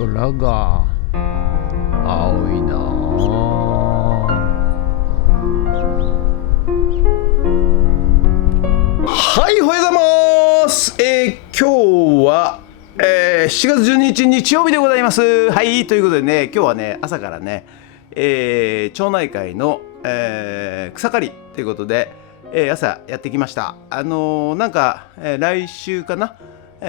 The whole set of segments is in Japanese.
空が青いなはい、おはようございます。今日は、4月12日日曜日でございます。はい、ということでね、今日はね、朝からね、町内会の、草刈りということで、朝やってきました。なんか、来週かな、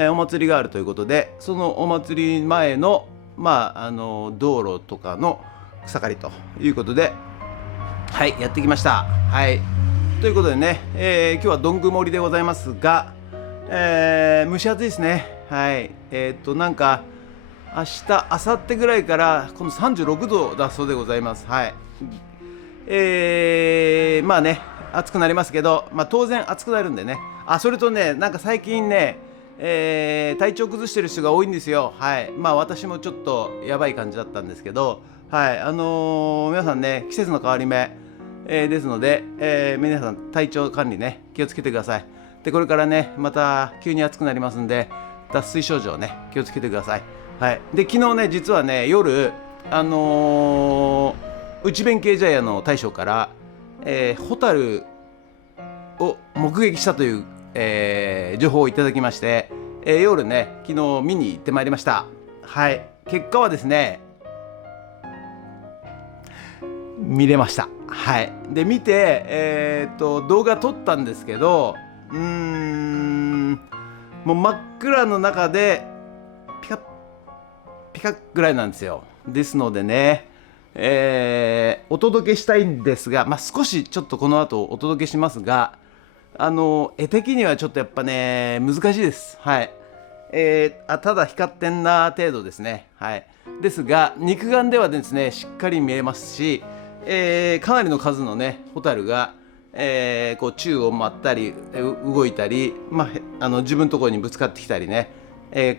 お祭りがあるということで、そのお祭り前の、道路とかの草刈りということで、はい、やってきました。はい、ということでね、今日はどんぐもりでございますが、蒸し暑いですね。はい、なんか明日明後日ぐらいからこの36度だそうでございます。はい、まあね、暑くなりますけど、当然暑くなるんでね。それとね、なんか最近ね、体調崩してる人が多いんですよ。はい、私もちょっとやばい感じだったんですけど、はい、皆さんね、季節の変わり目、ですので、皆さん体調管理ね、気をつけてください。で、これからね、また急に暑くなりますんで、脱水症状ね、気をつけてください。はい、で、昨日ね、実はね、夜内弁慶茶屋の大将から、ホタルを目撃したという、情報をいただきまして、夜ね、昨日見に行ってまいりました。はい、結果はですね、見れました。はい、で見て、動画撮ったんですけど、もう真っ暗の中でピカッピカッぐらいなんですよ。ですのでね、お届けしたいんですが、少しちょっとこの後お届けしますが、絵的にはちょっとやっぱね難しいです。はい、ただ光ってんな程度ですね。はい、ですが肉眼ではですねしっかり見えますし、かなりの数のねホタルが、こう宙を舞ったり動いたり、自分のところにぶつかってきたりね、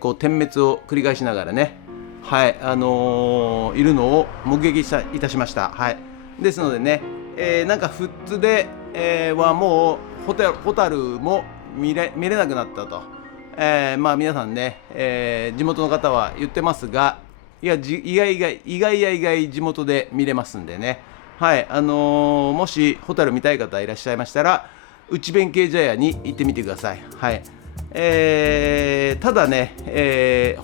こう点滅を繰り返しながらね、はい、いるのを目撃いたしました。はい、ですのでね、なんか富津で、はもうホタルも見れなくなったと、皆さんね、地元の方は言ってますが、いや意外地元で見れますんでね。はい、もしホタル見たい方いらっしゃいましたら、内弁慶茶屋に行ってみてください。はい、ただね、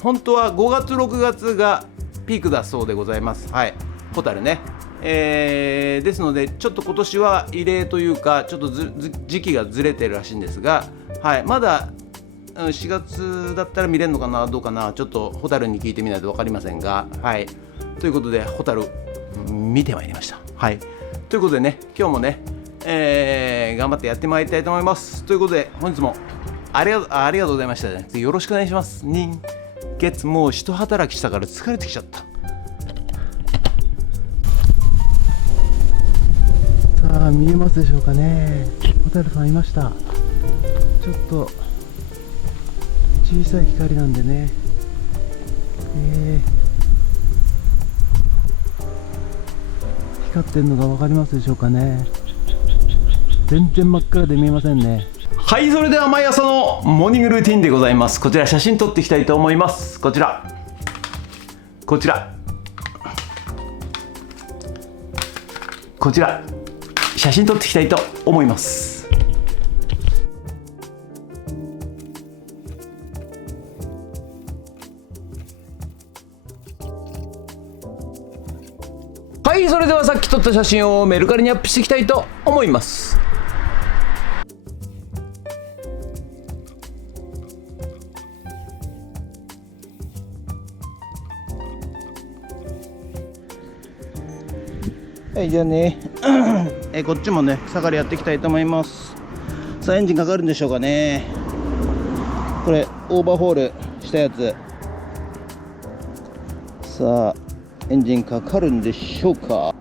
本当は5月6月がピークだそうでございます。はい、ホタルね、ですのでちょっと今年は異例というか、ちょっと時期がずれてるらしいんですが、はい、まだ4月だったら見れるのかなどうかな、ちょっとホタルに聞いてみないと分かりませんが、はい、ということでホタル見てまいりました。はい、ということでね、今日もね、頑張ってやってまいりたいと思います。ということで本日もありがとうございましたね。よろしくお願いします。もう一働きしたから疲れてきちゃった。さあ、見えますでしょうかね。ホタルさんいました。ちょっと小さい光なんでね、光ってるのが分かりますでしょうかね。全然真っ暗で見えませんね。はい、それでは毎朝のモーニングルーティンでございます。こちら写真撮っていきたいと思います。こちら写真撮っていきたいと思います。はい、それではさっき撮った写真をメルカリにアップしていきたいと思います。はい、じゃあねこっちもね草刈りやっていきたいと思います。さあ、エンジンかかるんでしょうかね。これオーバーホールしたやつ。さあ、エンジンかかるんでしょうか。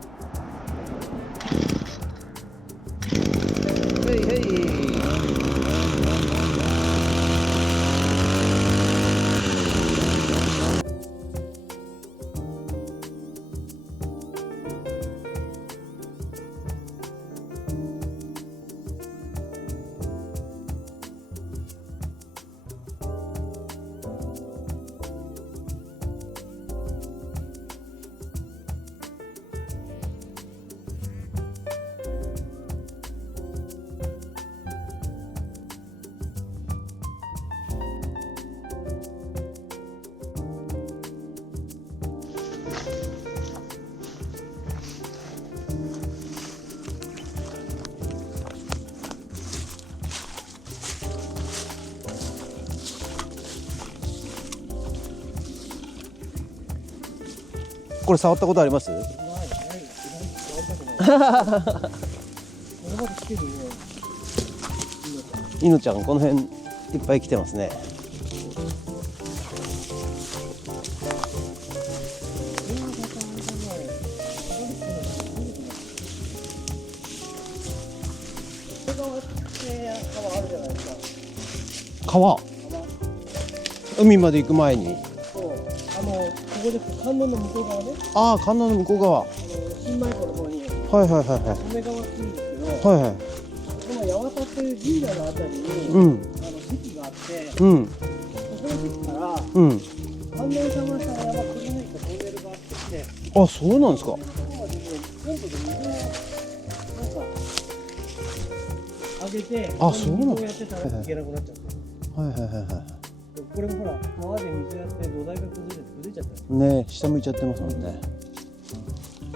これ触ったことあります？ない。いのちゃんこの辺いっぱい来てますね。川、海まで行く前に。そう、ここで観音の向こう側ね。ああ、観音の向こう側。新米湖の方に。はいはいはいはい。梅川っていうんですけど。はいはい。この八幡っていう神社のあたりに。うん。席があって。うん。そこの席から。うん。観音様から山くり抜いたトンネルがあって。あ、そうなんですか。そこまでね、ポンプで水を。なんか。上げて。あ、そうなんこうやってたらいけなくなっちゃう。はいはいはいはい。これもほら、川で水やって土台が崩れちゃった。ね、下向いちゃってますもんね。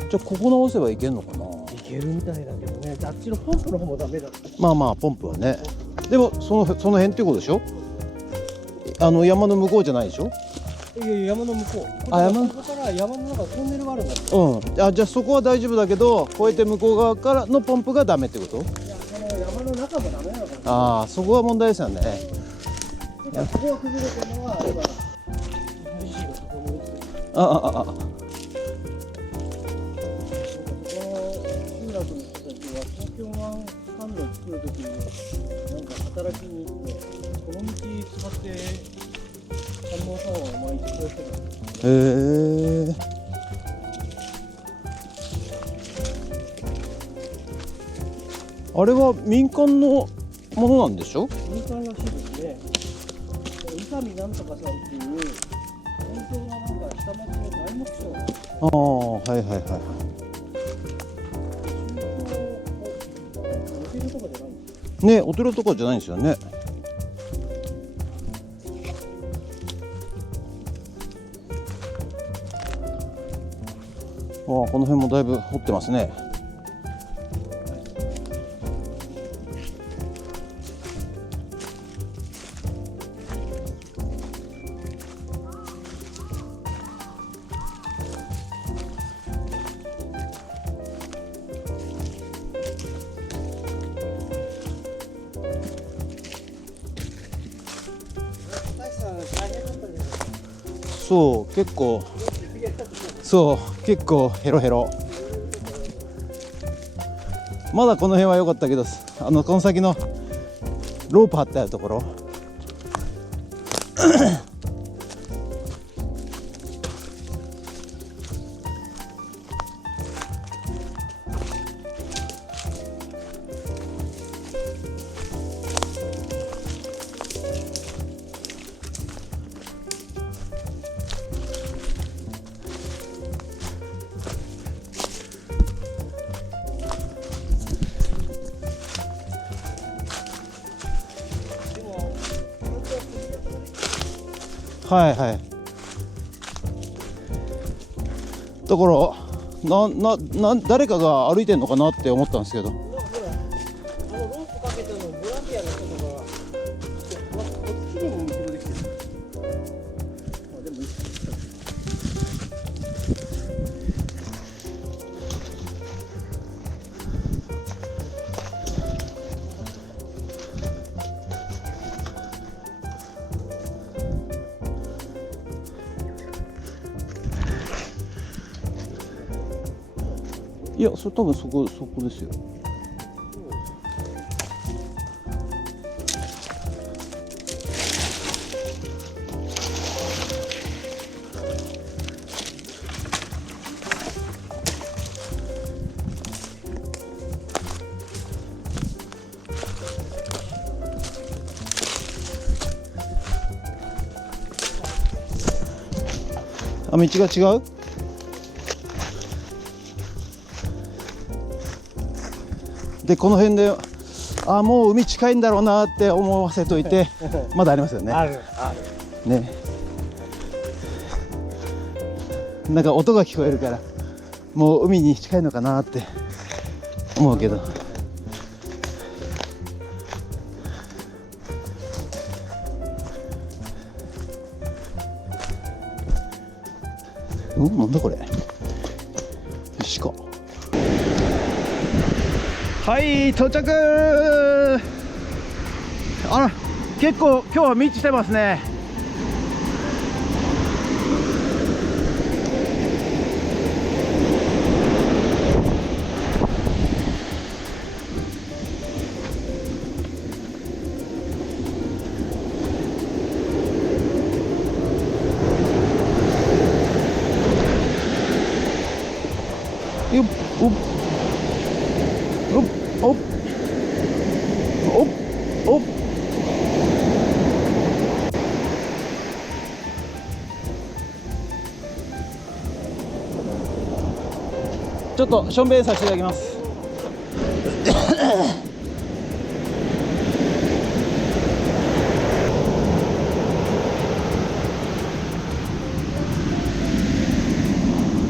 じゃあここ直せばいけるのかな。いけるみたいだけどね。あっちのポンプの方もダメだ。まあまあポンプはね。でもその辺っていうことでしょ。山の向こうじゃないでしょ。いやいや、山の向こう。あ、山のここから山の中トンネルがあるんだって。うん。あ、じゃあそこは大丈夫だけど、越えて向こう側からのポンプがダメってこと？いや、この山の中もダメなのかな。ああ、そこは問題ですよね。ここが崩れてるのはあれば、無視がそこに落ちてる。ああああ。この集落の人たちは東京湾観音作るときになんか働きに行って、この道使って観音様を毎日こうしてた。へえ。あれは民間のものなんでしょ？民間らしいですね。宇佐美なんとかさんっていう本当のなんか下町の大目標。ああ、はいはいはい。お寺とかじゃないんですよ。ね、お寺とかじゃないんですよね。ああ、この辺もだいぶ掘ってますね。そう、結構ヘロヘロ。まだこの辺は良かったけど、この先のロープ張ってあるところはいはい。だから誰かが歩いてんのかなって思ったんですけど。ロープかけたのボランティアの人とか、こっちにも道ができてる。でもいい。いや、それ多分そこですよ。あ、道が違う？でこの辺でもう海近いんだろうなって思わせといてまだありますよね。あるね。なんか音が聞こえるからもう海に近いのかなって思うけど。なんだこれ。はい到着。あら結構今日は満ちてますね。よっおっおっおっおっおっちょっとしょんべんさせていただきます。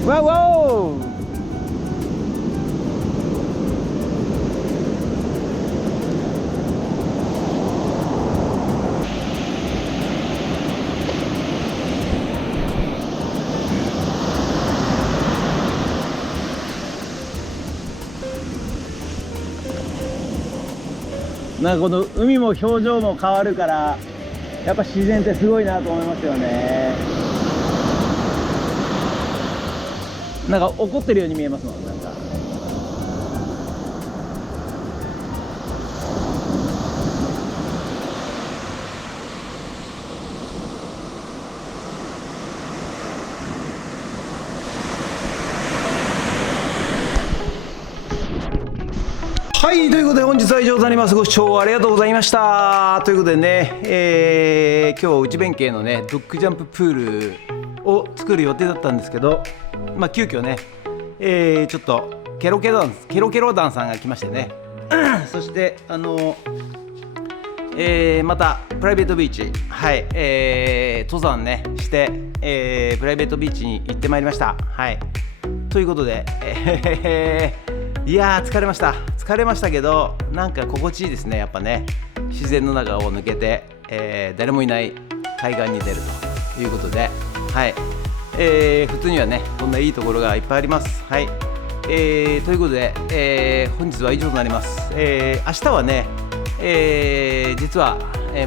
わおわお。なんかこの海も表情も変わるからやっぱ自然ってすごいなと思いますよね。なんか怒ってるように見えますもん。なんかはい、ということで本日は以上となります。ご視聴ありがとうございました。ということでね、今日内弁慶のねドッグジャンププールを作る予定だったんですけど、まあ急遽ね、ちょっとケロケロ団さんが来ましてねそしてまたプライベートビーチ、はい、登山ねして、プライベートビーチに行ってまいりました。はい、ということで、いやー疲れましたけど、なんか心地いいですね。やっぱね自然の中を抜けて、誰もいない海岸に出るということで、はい、普通にはねこんないいところがいっぱいあります。はい、ということで、本日は以上となります。明日はね、実は、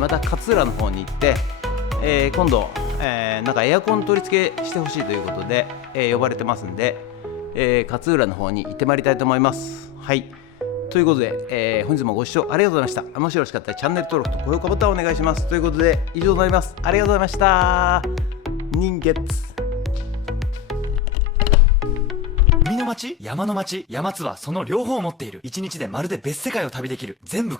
また勝浦の方に行って、今度、なんかエアコン取り付けしてほしいということで、呼ばれてますんで、勝浦の方に行ってまいりたいと思います。はい、ということで、本日もご視聴ありがとうございました。もしよろしかったらチャンネル登録と高評価ボタンをお願いします。ということで以上となります。ありがとうございました。人月海の町、山の町、山津はその両方を持っている。一日でまるで別世界を旅できる。全部